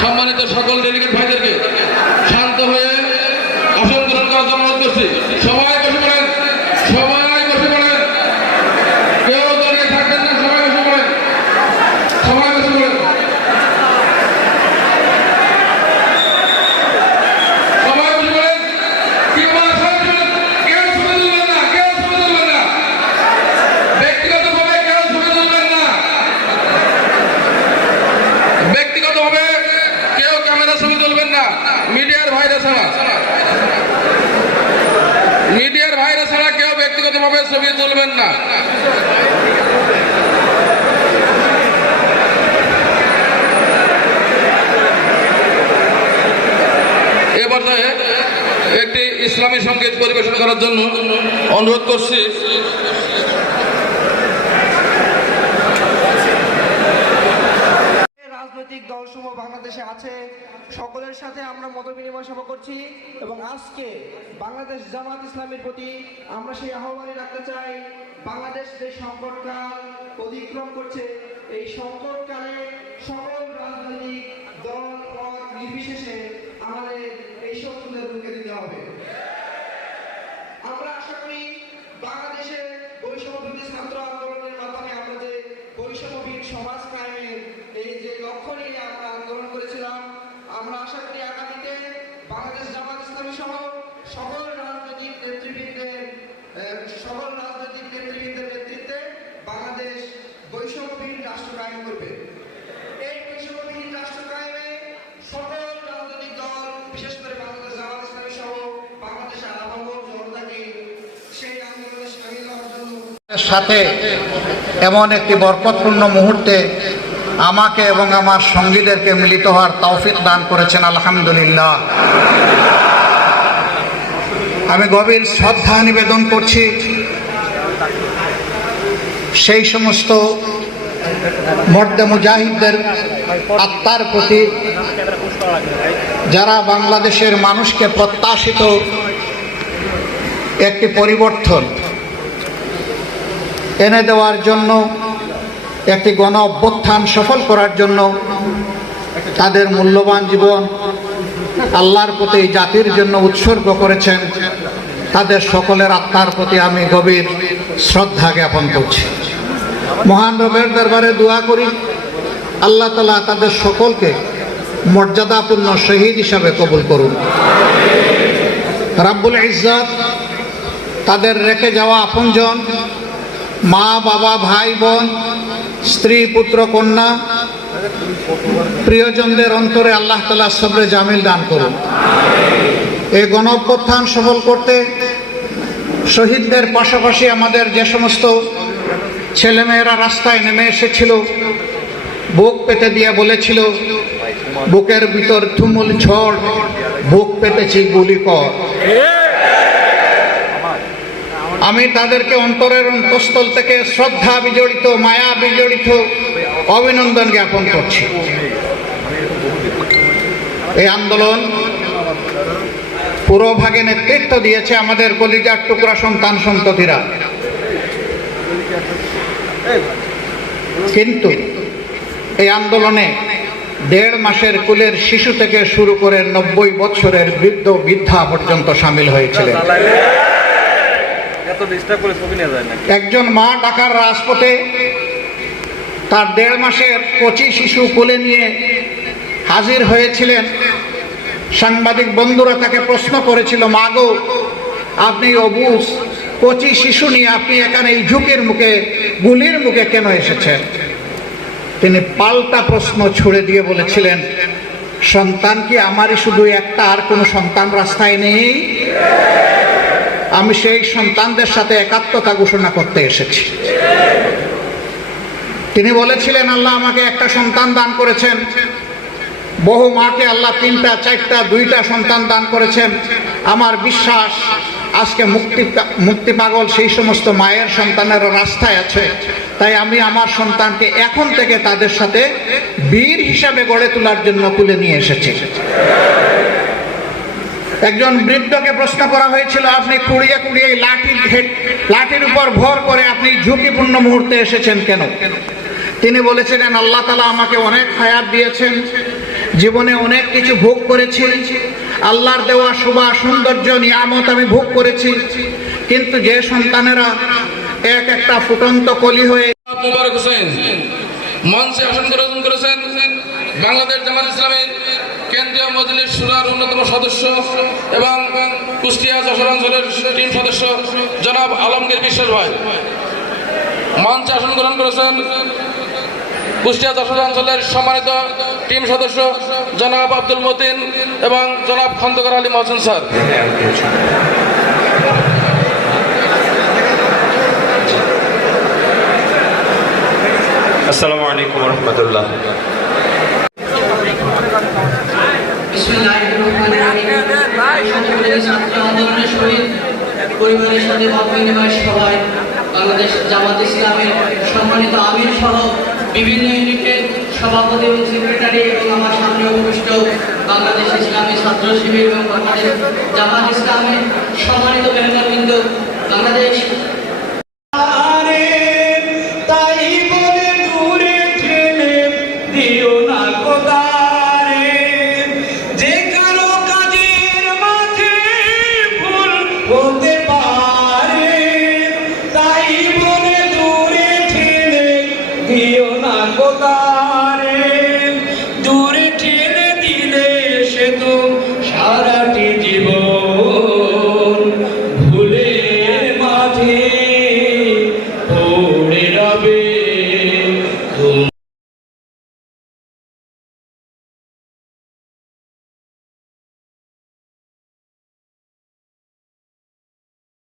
সম্মানিত সকল ডেলিগেট ভাইদেরকে শান্ত হয়ে আসন গ্রহণ করার জন্য অনুরোধ করছি। সবাই বসে পড়েন, সবাই বসে পড়েন, কেউ দাঁড়িয়ে থাকবেন না, সবাই বসে পড়েন, সবাই বসে পড়েন, সবাই বসে পড়েন। কেউ ছবি তুলবেন না, কেউ ছবি তুলবেন না, ব্যক্তিগতভাবে কেউ ছবি তুলবেন না, ব্যক্তিগতভাবে কেউ ক্যামেরা ছবি তুলবেন না। মিডিয়ার ভাইরা ছাড়া কেউ ব্যক্তিগতভাবে ছবি তুলবেন না। এ পর্যায়ে একটি ইসলামী সংগীত পরিবেশন করার জন্য অনুরোধ করছি। রাজনৈতিক দলসমূহ বাংলাদেশে আছে, সকলের সাথে আমরা মত বিনিময় সভা করছি এবং আজকে বাংলাদেশ জামাত ইসলামের প্রতি আমরা সেই আহ্বানই রাখতে চাই। বাংলাদেশ যে সংকটকাল অতিক্রম করছে, এই সংকটকালে সকল রাজনৈতিক দল মত নির্বিশেষে আমাদের এই শত্রুদের রুখে দিতে হবে। আমরা আশা করি বাংলাদেশে বৈষম্যবিরোধী ছাত্র আন্দোলনের মাধ্যমে আমরা যে বৈষম্যবিহীন সমাজ কায়েমের এই যে লক্ষ্য নিয়ে আমরা আন্দোলন করেছিলাম, আমরা আশা করি আগামীতে বাংলাদেশ জামাত ইসলামী সহ সকল রাজনৈতিক নেতৃবৃন্দের নেতৃত্বে বাংলাদেশ বৈষম্যবিহীন রাষ্ট্র কায়েম করবে। এই বৈষম্যবিহীন রাষ্ট্র কায়েমে সকল রাজনৈতিক দল, বিশেষ করে বাংলাদেশ জামাত ইসলামী সহ বাংলাদেশের আবহাওয়া জনতাকে সেই আন্দোলনে সামিল হওয়ার জন্য সাথে এমন একটি বরকতপূর্ণ মুহূর্তে আমাকে এবং আমার সঙ্গীদেরকে মিলিত হওয়ার তৌফিক দান করেছেন, আলহামদুলিল্লাহ। আমি গভীর শ্রদ্ধা নিবেদন করছি সেই সমস্ত মর্দে মুজাহিদদের আত্মার প্রতি যারা বাংলাদেশের মানুষকে প্রত্যাশিত একটি পরিবর্তন এনে দেওয়ার জন্য, একটি গণ অভ্যুত্থান সফল করার জন্য তাদের মূল্যবান জীবন আল্লাহর প্রতি জাতির জন্য উৎসর্গ করেছেন। তাদের সকলের আত্মার প্রতি আমি গভীর শ্রদ্ধা জ্ঞাপন করছি। মহান রবের দরবারে দোয়া করি আল্লাহ তাআলা তাদের সকলকে মর্যাদাপূর্ণ শহীদ হিসাবে কবুল করুন। রাব্বুল ইজ্জত তাদের রেখে যাওয়া আপনজন, মা বাবা, ভাই বোন, স্ত্রী, পুত্র, কন্যা, প্রিয়জনদের অন্তরে আল্লাহ তাআলা সবরে জামিল দান করুন। এই গণ অভ্যুত্থান সফল করতে শহীদদের পাশাপাশি আমাদের যে সমস্ত ছেলেমেয়েরা রাস্তায় নেমে এসেছিল, বুক পেতে দিয়ে বলেছিল, বুকের ভিতর তুমুল ঝড়, বুক পেতেছি গুলি কর, আমি তাদেরকে অন্তরের অন্তঃস্থল থেকে শ্রদ্ধা বিজড়িত, মায়া বিজড়িত অভিনন্দন জ্ঞাপন করছি। এই আন্দোলন পুরোভাগে নেতৃত্ব দিয়েছে আমাদের কলিজার টুকরা সন্তান সন্ততিরা, কিন্তু এই আন্দোলনে 1.5 মাসের কুলের শিশু থেকে শুরু করে 90 বছরের বৃদ্ধ বৃদ্ধা পর্যন্ত সামিল হয়েছিলেন। একজন মা ঢাকার রাজপথে তার 1.5 মাসের কচি শিশু কোলে নিয়ে হাজির হয়েছিলেন। সাংবাদিক বন্ধুরা তাকে প্রশ্ন করেছিল, মা গো, আপনি অবুঝ কচি শিশু নিয়ে আপনি এখানে এই ঝুঁকির মুখে, গুলির মুখে কেন এসেছেন? তিনি পাল্টা প্রশ্ন ছুড়ে দিয়ে বলেছিলেন, সন্তান কি আমারই শুধু একটা, আর কোনো সন্তান রাস্তায় নেই? আমি সেই সন্তানদের সাথে একাত্মতা ঘোষণা করতে এসেছি। তিনি বলেছিলেন, আল্লাহ আমাকে একটা সন্তান দান করেছেন, বহু মাকে আল্লাহ 3টা 4টা 2টা সন্তান দান করেছেন। আমার বিশ্বাস আজকে মুক্তি পাগল সেই সমস্ত মায়ের সন্তানেরা রাস্তায় আছে, তাই আমি আমার সন্তানকে এখন থেকে তাদের সাথে বীর হিসাবে গড়ে তোলার জন্য তুলে নিয়ে এসেছি। একজন বৃদ্ধকে প্রশ্ন করা হয়েছিল, আপনি কুড়িয়ে কুড়িয়ে লাঠির উপর ভর করে আপনি ঝুঁকিপূর্ণ মুহূর্তে এসেছেন কেন? তিনি বলেছিলেন, আল্লাহ তাআলা আমাকে অনেক হায়াত দিয়েছেন, জীবনে অনেক কিছু ভোগ করেছি, আল্লাহর দেওয়া শোভা সৌন্দর্য নিয়ামত আমি ভোগ করেছি, কিন্তু যে সন্তানেরা একটা ফুটন্ত কলি হয়ে মোবারক হোসেন মঞ্চে আসন গ্রহণ করেছেন বাংলাদেশ জামাত ইসলামের কেন্দ্রীয় মজলিস শুরার অন্যতম সদস্য এবং কুষ্টিয়া যশোর অঞ্চলের টিম সদস্য জনাব আলমগীর বিশ্বাস ভাই। মঞ্চে আসন গ্রহণ করেছেন কুষ্টিয়া যশোর অঞ্চলের সম্মানিত টিম সদস্য জনাব আব্দুল মতিন এবং জনাব খন্দকার আলী মহসেন স্যার। আসসালামু আলাইকুম ওয়া রাহমাতুল্লাহ। পরিবারের সাথে মত বিনিময় সভায় বাংলাদেশ জামাত ইসলামের সম্মানিত আমির সহ বিভিন্ন ইউনিটের সভাপতি এবং সেক্রেটারি এবং আমার সামনে উপবিষ্ট বাংলাদেশ ইসলামী ছাত্র শিবির এবং বাংলাদেশ জামাত ইসলামের সম্মানিত মেহমানবৃন্দ, বাংলাদেশ দূরে ঠেলে দিলে সে তো সারাটি